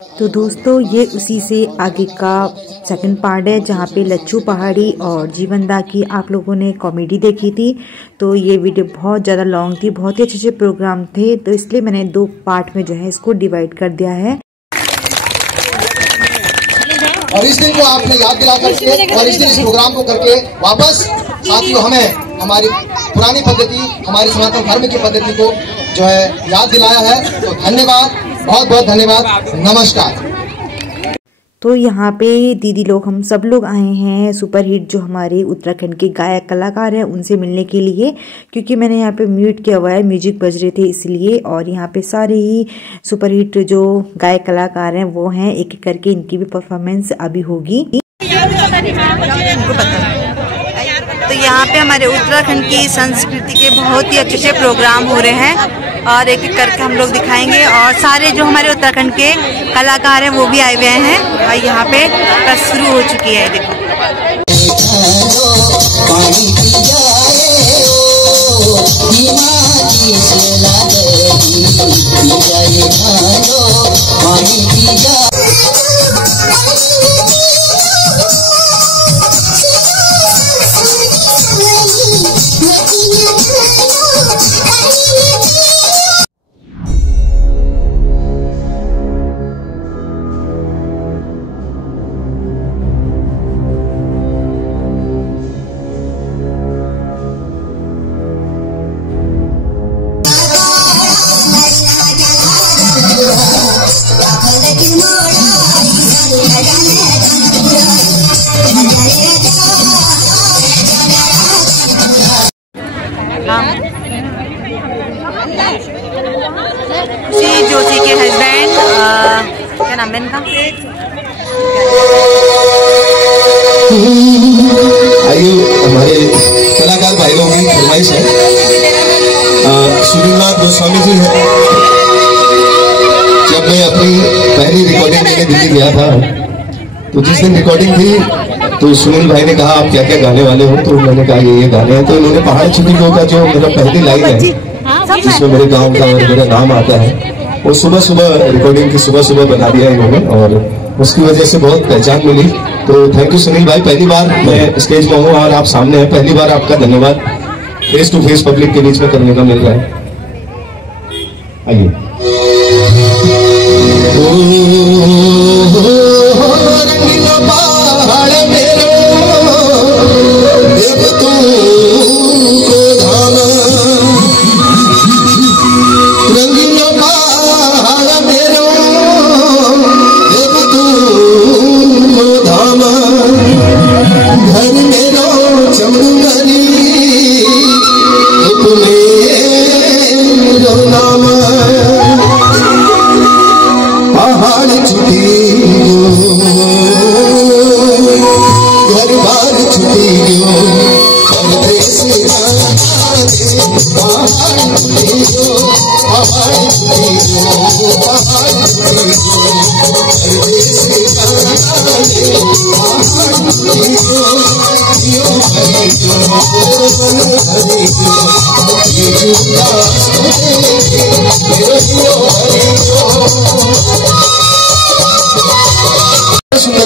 तो दोस्तों ये उसी से आगे का सेकंड पार्ट है जहाँ पे लच्छू पहाड़ी और जीवन दा की आप लोगों ने कॉमेडी देखी थी। तो ये वीडियो बहुत ज़्यादा लॉन्ग थी, बहुत ही अच्छे प्रोग्राम थे, तो इसलिए मैंने 2 पार्ट में जो है इसको डिवाइड कर दिया है। और इस दिन को आपने याद दिला करके और इस दिन इस प्रोग्राम को करके वापस साथियों हमें हमारी पुरानी पद्धति, हमारी सनातन धर्म की पद्धति को जो है याद दिलाया है। तो धन्यवाद, बहुत बहुत धन्यवाद, नमस्कार। तो यहाँ पे दीदी लोग, हम सब लोग आए हैं सुपर हिट जो हमारे उत्तराखंड के गायक कलाकार हैं उनसे मिलने के लिए, क्योंकि मैंने यहाँ पे म्यूट किया हुआ है, म्यूजिक बज रहे थे इसलिए। और यहाँ पे सारे ही सुपर हिट जो गायक कलाकार हैं वो हैं, एक एक करके इनकी भी परफॉर्मेंस अभी होगी। तो यहाँ पे हमारे उत्तराखंड की संस्कृति के बहुत ही अच्छे प्रोग्राम हो रहे हैं और एक एक करके हम लोग दिखाएंगे। और सारे जो हमारे उत्तराखंड के कलाकार हैं वो भी आए हुए हैं और यहाँ पे बस शुरू हो चुकी है। देखो जोशी के हस्बैंड, क्या नाम है इनका? आइए, हमारे कलाकार भाई लोगों की फरमाइश है। सुनील गोस्वामी जी है। जब मैं अपनी पहली रिकॉर्डिंग के लिए दिल्ली गया था, तो जिस दिन रिकॉर्डिंग थी तो सुनील भाई ने कहा आप क्या क्या गाने वाले हो, तो मैंने कहा ये गाने हैं। तो इन्होंने पहाड़ छुट्टियों का जो मेरा पहली लाइन है जिसमें मेरे गांव का और मेरा नाम आता है, वो सुबह सुबह रिकॉर्डिंग की सुबह बना दिया इन्होंने और उसकी वजह से बहुत पहचान मिली। तो थैंक यू सुनील भाई, पहली बार मैं स्टेज पर हूँ और आप सामने हैं, पहली बार आपका धन्यवाद फेस टू फेस पब्लिक के बीच में करने का मिल रहा है। आइए।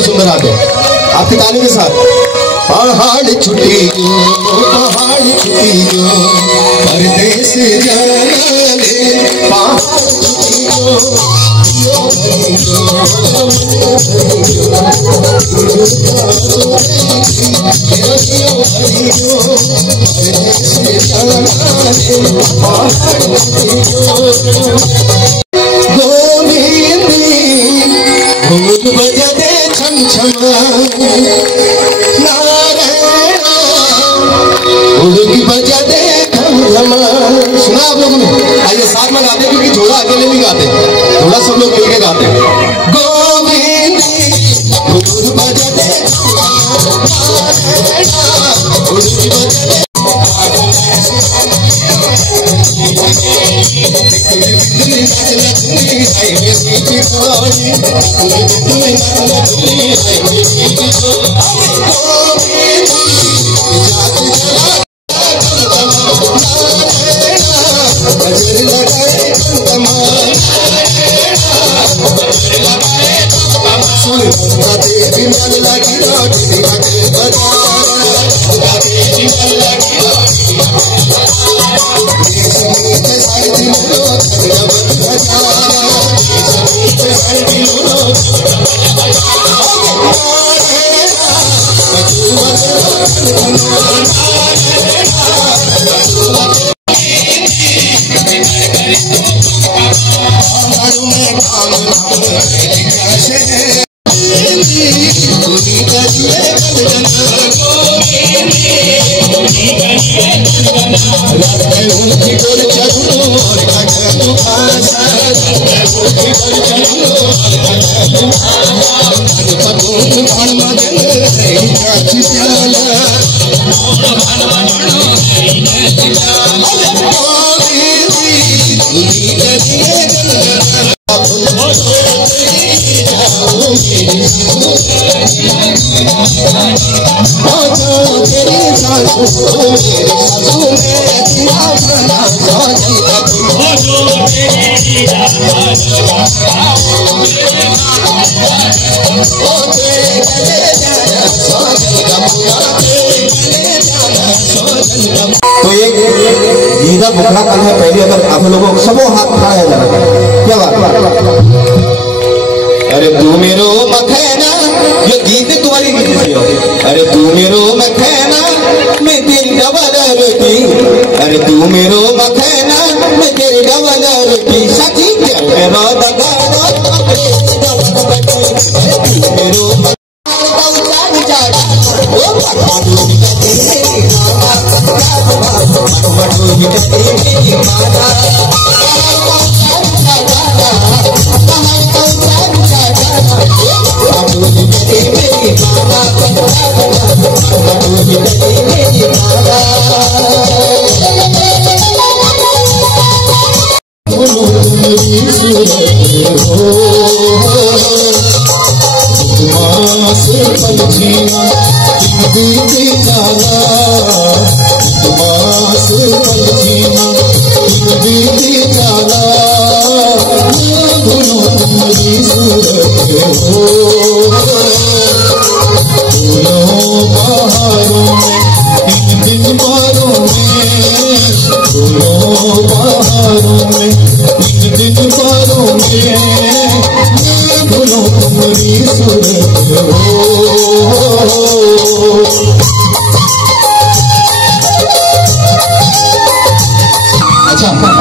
सुंदर आते आपके ताली के साथ। पहाड़ छुट्टी परदेस जाने पहाड़ बजते छम छमा उड़की बजते धम धमा। सुना आप लोगों ने? आइए साथ में गाते, क्योंकि थोड़ा अकेले नहीं गाते, थोड़ा सब लोग मिलके गाते हैं। गोविंद बजते उड़की बजते लगाए तो ये गीता बुखड़ा कल है पहले, अगर आप लोगों सबो हाथ खड़ा है जरा, क्या बात? अरे तू मेरो मखैना, ये गीत तुम्हारी गीत से हो। अरे तू मेरो मखैना मैं तेरी डबल रोटी, अरे तू मेरो मखैना मैं तेरी डबल रोटी, साथी क्या मेरो दगा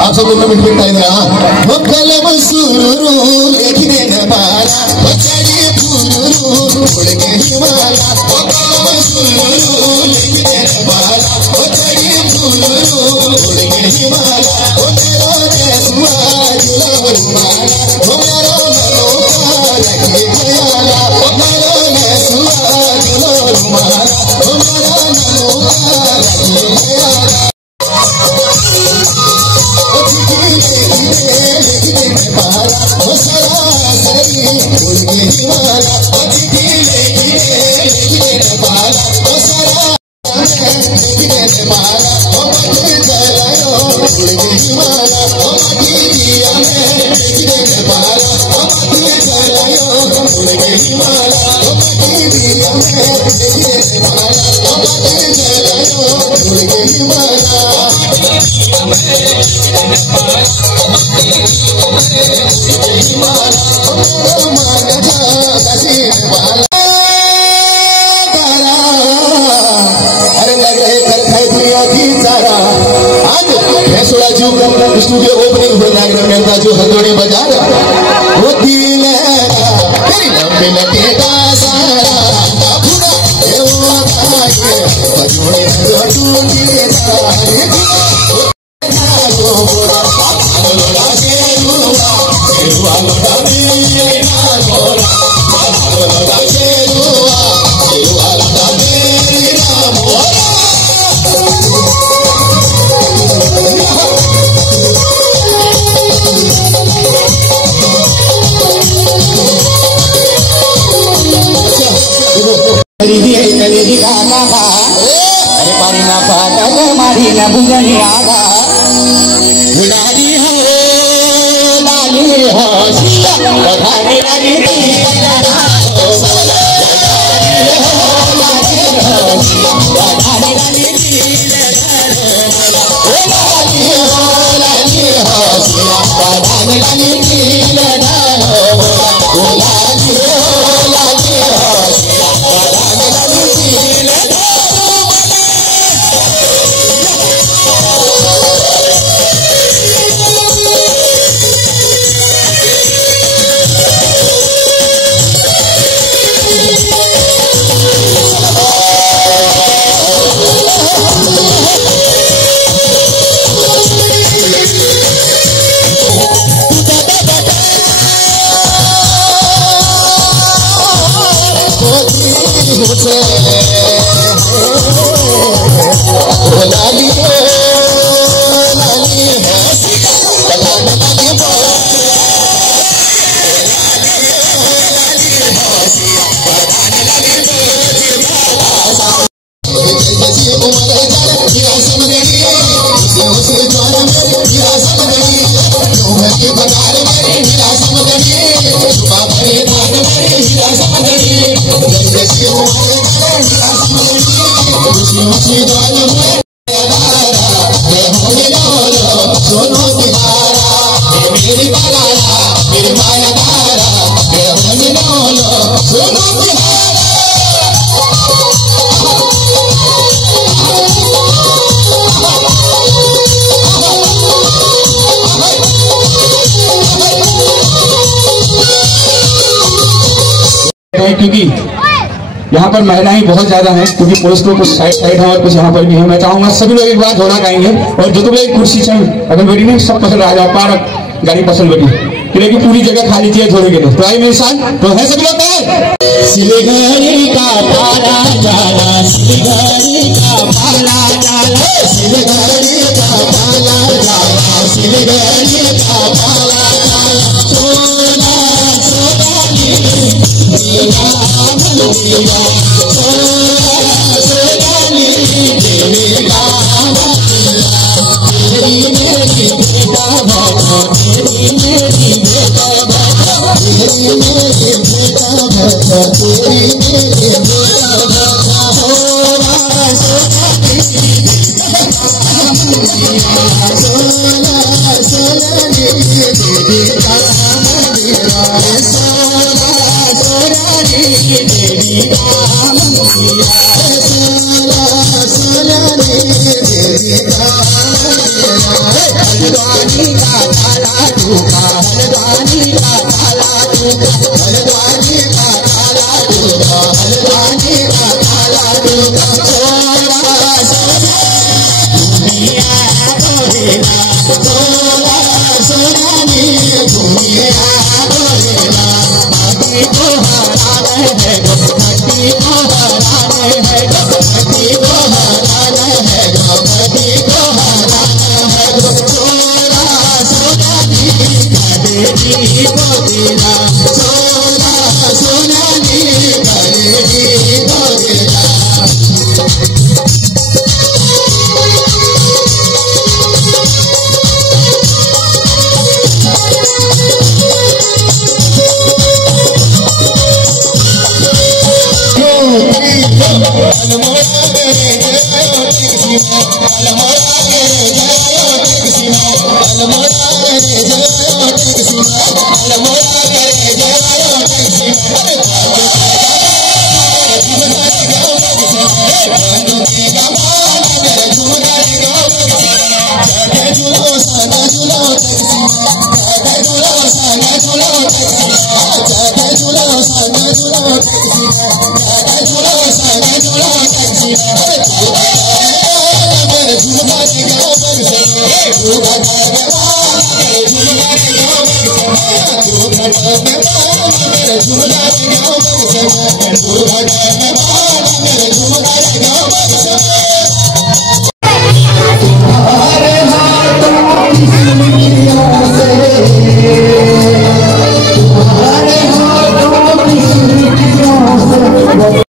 आप सब लोग मिनट टाइम रहा वो कलम सुरू लिखने न पाला बचारी फूरू उड़ के हिमाला वो कलम सुरू लिखने न पाला बचारी फूरू उड़ के हिमाला वो मेरो देशवा जुला माला वो मेरो मनोका रखे खयाला वो मेरो देशवा जुला माला वो मेरो मनोका रखे खयाला स्टूडियो ओपनिंग हो जाएगा जो हथौड़ी बाजार वो दिल तेरी लंबे लटे का सारा पूरा ये वो आए बजोड़े जो टूटे सारे वो बोला लोड़ा से रुआ लोड़ा में ना बोला लोड़ा से रुआ लोड़ा में ना बोला कलेजी गाना अरे मारी ना पाटक मारी ना बुझनी आगा लाली हो लाली हो लाली लाली क्योंकि यहाँ पर महिलाएं बहुत ज्यादा हैं, क्योंकि पुरुष तो कुछ साइड है और कुछ यहाँ पर भी है। मैं चाहूंगा सभी लोग एक बार घोड़ा गाएंगे और जो तो कुर्सी अगर बैठी नहीं सब पसंद आ जाओ, पार्क गाड़ी पसंद बैठी क्योंकि पूरी जगह खाली थी घोड़े के लिए। तो आइए मेरे साथ, तो है सभी लोग तैयार। सिलगड़ी का पाला जाला, सिलगड़ी का पाला जाला, सिलगड़ी का पाला जाला, सिलगड़ी का पाला जाला, सोना सोनाली मेरा मलिया, सोना सोनाली मेरा मलिया, तेरी मेरी बेटा बाबा, तेरी मेरी बेटा बाबा, तेरी मेरी बेटा बाबा, तेरी मेरी बेटा बाबा, सोना सोनाली सोना सोनाली बेटा मलिया, सोना सोनाली बेटा मलिया, सोना सोनाली बेटा हल्द्वानी का काला टूका, हल्द्वानी का काला टूका, हल्द्वानी का काला टूका, हल्द्वानी का काला टूका, सोना सोना दुनिया बोलेला, सोना सोनाली दुनिया बोलेला, अभी को हराना है, अभी को हराना है, अभी को हराना है, अभी को हराना है, सोना सोनाली करेगी बोलेला, सोना सोनाली करेगी बोलेला। झूला